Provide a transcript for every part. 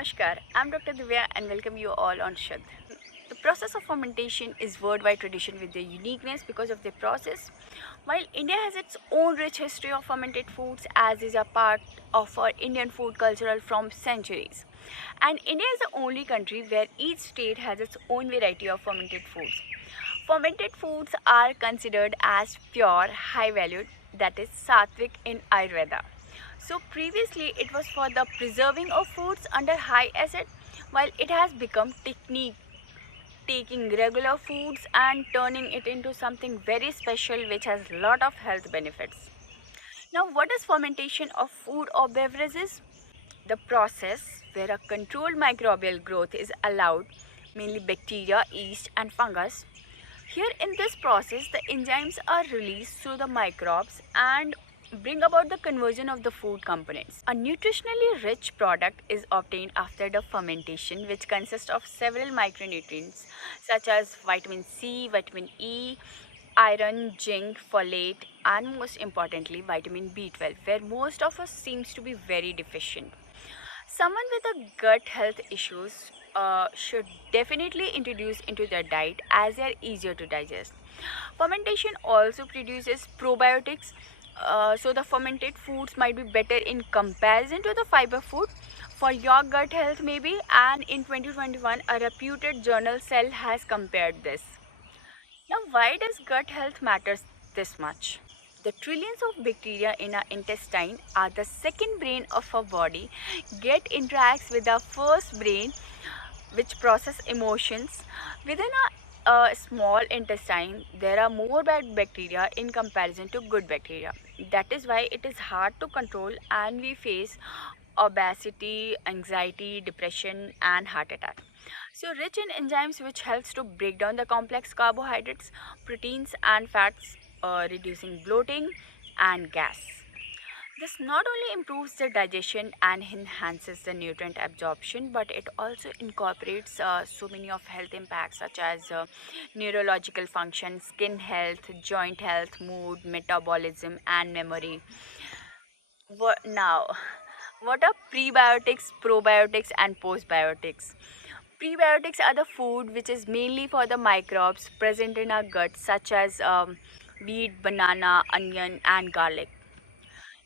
Namaskar, I'm Dr. Divya and welcome you all on Shud. The process of fermentation is worldwide tradition with their uniqueness because of their process. While India has its own rich history of fermented foods as is a part of our Indian food culture from centuries. And India is the only country where each state has its own variety of fermented foods. Fermented foods are considered as pure, high valued, that is sattvic in Ayurveda. So previously it was for the preserving of foods under high acid, while it has become technique taking regular foods and turning it into something very special which has lot of health benefits. Now what is fermentation of food or beverages? The process where a controlled microbial growth is allowed, mainly bacteria, yeast and fungus. Here in this process, the enzymes are released through the microbes and bring about the conversion of the food components. A nutritionally rich product is obtained after the fermentation, which consists of several micronutrients such as vitamin C, vitamin E, iron, zinc, folate, and most importantly, vitamin B12, where most of us seems to be very deficient. Someone with a gut health issues should definitely introduce into their diet as they are easier to digest. Fermentation also produces probiotics, so the fermented foods might be better in comparison to the fiber food for your gut health maybe. And in 2021, a reputed journal Cell has compared this. Now, why does gut health matters this much? The trillions of bacteria in our intestine are the second brain of our body, get interacts with our first brain which process emotions. Within a small intestine, there are more bad bacteria in comparison to good bacteria. That is why it is hard to control and we face obesity, anxiety, depression and heart attack. So rich in enzymes which helps to break down the complex carbohydrates, proteins and fats, reducing bloating and gas. This not only improves the digestion and enhances the nutrient absorption, but it also incorporates so many of health impacts such as neurological function, skin health, joint health, mood, metabolism, and memory. Now, what are prebiotics, probiotics, and postbiotics? Prebiotics are the food which is mainly for the microbes present in our gut, such as wheat, banana, onion, and garlic.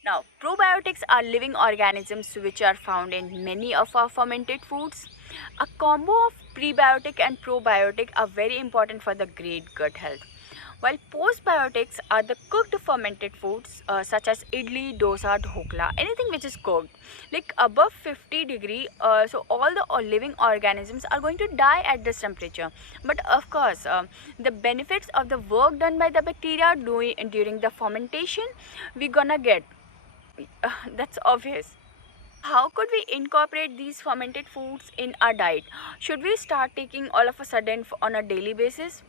Now, probiotics are living organisms which are found in many of our fermented foods. A combo of prebiotic and probiotic are very important for the great gut health. While postbiotics are the cooked fermented foods such as idli, dosa, dhokla, anything which is cooked, like above 50 degree, so all the living organisms are going to die at this temperature. But of course, the benefits of the work done by the bacteria during the fermentation, we're gonna get. That's obvious. How could we incorporate these fermented foods in our diet? Should we start taking all of a sudden on a daily basis?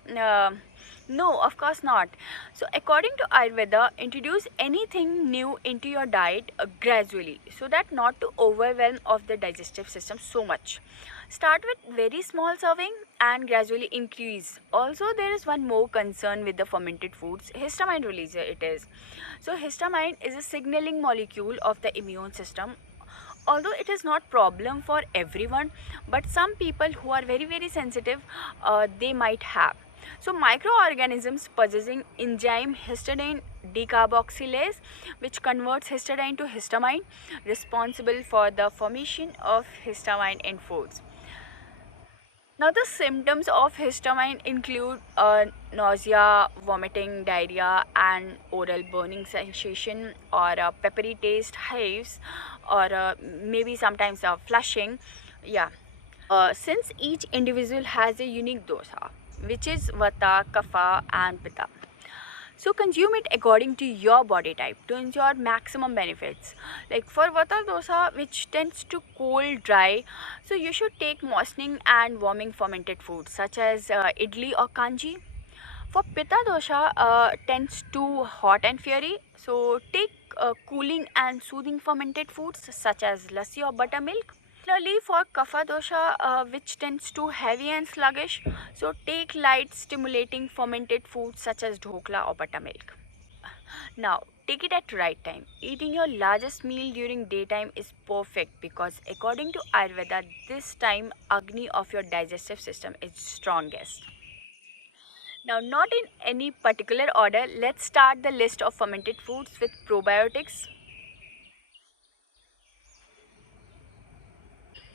No, of course not. So, according to Ayurveda, introduce anything new into your diet gradually so that not to overwhelm of the digestive system so much. Start with very small serving and gradually increase. Also, there is one more concern with the fermented foods, histamine release it is. So, histamine is a signaling molecule of the immune system. Although it is not problem for everyone, but some people who are very sensitive, they might have. So microorganisms possessing enzyme histidine decarboxylase, which converts histidine to histamine, responsible for the formation of histamine in foods. Now, the symptoms of histamine include nausea, vomiting, diarrhea, and oral burning sensation, or peppery taste, hives, or maybe sometimes flushing. Yeah. Since each individual has a unique dosa, which is vata, kapha, and pitta. So consume it according to your body type to ensure maximum benefits. Like for vata dosa, which tends to cold dry, so you should take moistening and warming fermented foods such as idli or kanji. For pitta dosha, tends to hot and fiery, so take cooling and soothing fermented foods such as lassi or buttermilk. Similarly, for kapha dosha, which tends to heavy and sluggish, so take light stimulating fermented foods such as dhokla or buttermilk. Now, take it at right time. Eating your largest meal during daytime is perfect because according to Ayurveda, this time Agni of your digestive system is strongest. Now, not in any particular order, let's start the list of fermented foods with probiotics.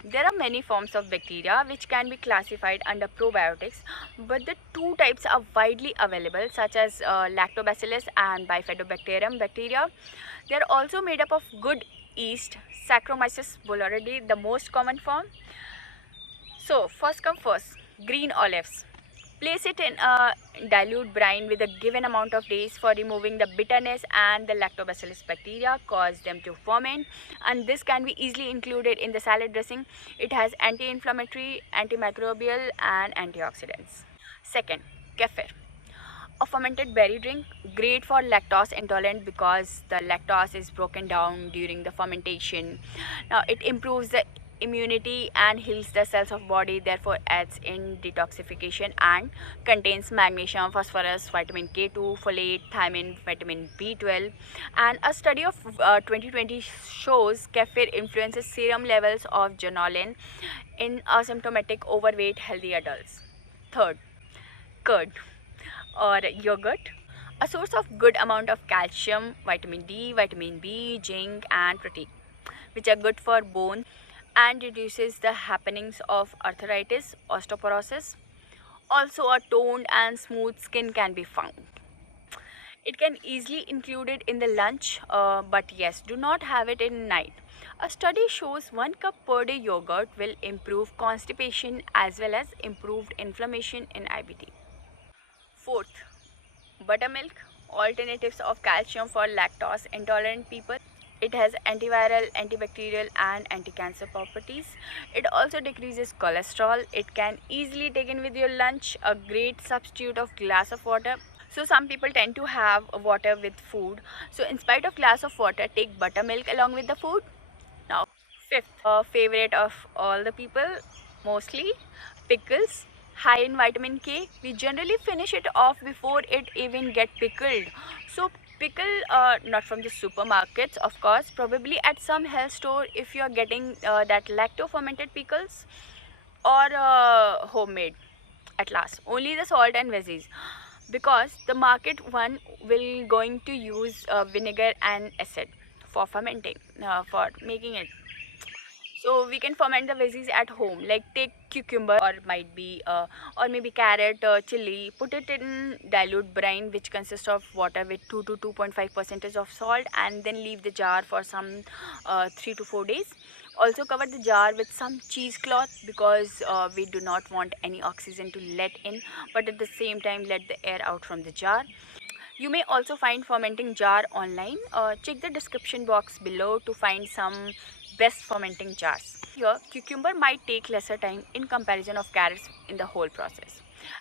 There are many forms of bacteria which can be classified under probiotics, but the two types are widely available, such as lactobacillus and bifidobacterium bacteria. They are also made up of good yeast, Saccharomyces boulardii, the most common form. So, first come first, green olives. Place it in a dilute brine with a given amount of days for removing the bitterness and the lactobacillus bacteria cause them to ferment, and this can be easily included in the salad dressing. It has anti-inflammatory, antimicrobial and antioxidants. Second, kefir. A fermented berry drink, great for lactose intolerant because the lactose is broken down during the fermentation. Now it improves the immunity and heals the cells of body, therefore aids in detoxification, and contains magnesium, phosphorus, vitamin K2, folate, thiamine, vitamin B12. And a study of 2020 shows kefir influences serum levels of janolin in asymptomatic overweight healthy adults. Third, curd or yogurt, a source of good amount of calcium, vitamin D, vitamin B, zinc and protein, which are good for bone and reduces the happenings of arthritis, osteoporosis. Also, a toned and smooth skin can be found. It can easily included in the lunch, but yes, do not have it in night. A study shows 1 cup per day yogurt will improve constipation as well as improved inflammation in IBD. Fourth, buttermilk, alternatives of calcium for lactose intolerant people. It has antiviral, antibacterial and anti-cancer properties. It also decreases cholesterol. It can easily taken with your lunch, a great substitute of glass of water. So some people tend to have water with food. So in spite of glass of water, take buttermilk along with the food. Now, fifth, favorite of all the people, mostly pickles, high in vitamin K. We generally finish it off before it even get pickled. So pickle, not from the supermarkets, of course, probably at some health store if you are getting that lacto fermented pickles, or homemade at last. Only the salt and veggies, because the market one will going to use vinegar and acid for fermenting, for making it. So we can ferment the veggies at home, like take cucumber or might be or maybe carrot, chili, put it in dilute brine which consists of water with 2 to 2.5 percentage of salt, and then leave the jar for some 3 to 4 days. Also cover the jar with some cheesecloth because we do not want any oxygen to let in, but at the same time let the air out from the jar. You may also find fermenting jar online. Check the description box below to find some best fermenting jars. Here, cucumber might take lesser time in comparison of carrots in the whole process.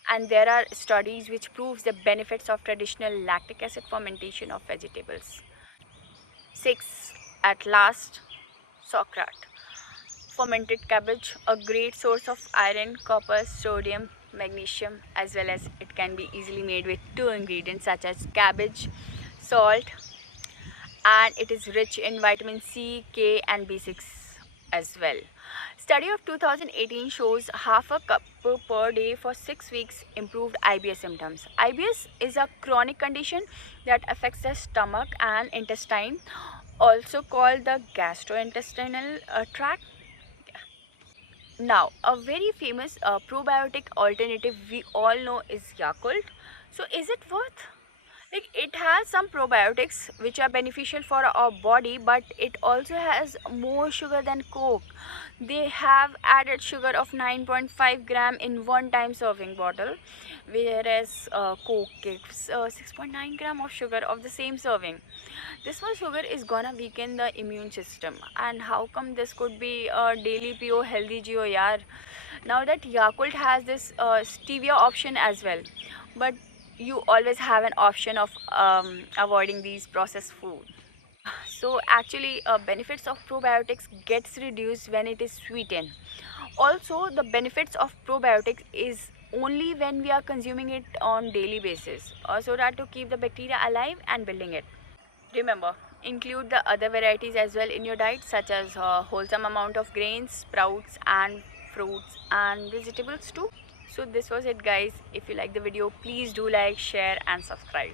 And there are studies which proves the benefits of traditional lactic acid fermentation of vegetables. 6. At last, sauerkraut. Fermented cabbage, a great source of iron, copper, sodium, magnesium, as well as it can be easily made with two ingredients such as cabbage, salt, and it is rich in vitamin C, K and B6 as well. Study of 2018 shows half a cup per day for 6 weeks improved IBS symptoms. IBS is a chronic condition that affects the stomach and intestine, also called the gastrointestinal tract. Now, a very famous probiotic alternative we all know is Yakult. So, is it worth? Like, it has some probiotics which are beneficial for our body, but it also has more sugar than Coke. They have added sugar of 9.5 gram in one time serving bottle, whereas Coke gives 6.9 gram of sugar of the same serving. This much sugar is gonna weaken the immune system, and how come this could be a daily PO healthy geo yaar? Now that Yakult has this stevia option as well, but you always have an option of avoiding these processed food. So actually benefits of probiotics gets reduced when it is sweetened. Also the benefits of probiotics is only when we are consuming it on daily basis, so that to keep the bacteria alive and building it. Remember, include the other varieties as well in your diet, such as wholesome amount of grains, sprouts and fruits and vegetables too. So this was it guys. If you like the video, please do like, share and subscribe.